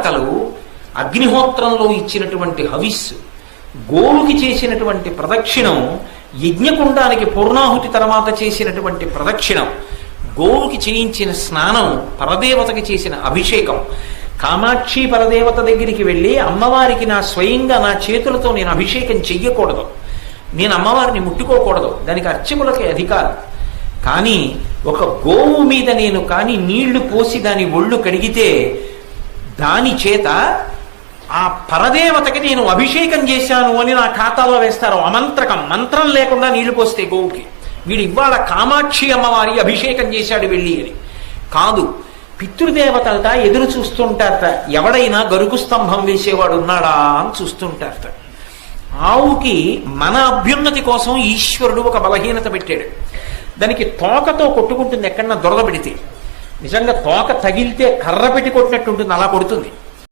దేవతలు అగ్నిహోత్రంలో ఇచ్చినటువంటి హవిస్సు, గోవుకి చేసినటువంటి ప్రదక్షిణం, యజ్ఞకుండానికి పూర్ణాహుతి తర్వాత చేసినటువంటి ప్రదక్షిణం, గోవుకి చేయించిన స్నానం, పరదేవతకి చేసిన అభిషేకం, కామాక్షి పరదేవత దగ్గరికి వెళ్ళి అమ్మవారికి స్వయంగా నా చేతులతో నేను అభిషేకం చెయ్యకూడదు, నేను అమ్మవారిని ముట్టుకోకూడదు, దానికి అర్చకులకి అధికారం. కానీ ఒక గోవు మీద నేను కానీ నీళ్లు పోసి దాని ఒళ్ళు కడిగితే దాని చేత ఆ పరదేవతకి నేను అభిషేకం చేశాను అని నా ఖాతాలో వేస్తారు. అమంత్రకం, మంత్రం లేకుండా నీళ్లు పోస్తే గోవుకి, వీడు ఇవాళ కామాక్షి అమ్మవారి అభిషేకం చేశాడు వెళ్ళి అని కాదు. పితృదేవతలట ఎదురు చూస్తుంటారట, ఎవడైనా గరుకు స్తంభం వేసేవాడు ఉన్నాడా అని చూస్తుంటారట. ఆవుకి మన అభ్యున్నతి కోసం ఈశ్వరుడు ఒక బలహీనత పెట్టాడు. దానికి తోకతో కొట్టుకుంటుంది ఎక్కడన్నా దొరద పెడితే. నిజంగా తోక తగిలితే కర్ర పెట్టి కొట్టినట్టు ఉంటుంది, అలా కొడుతుంది.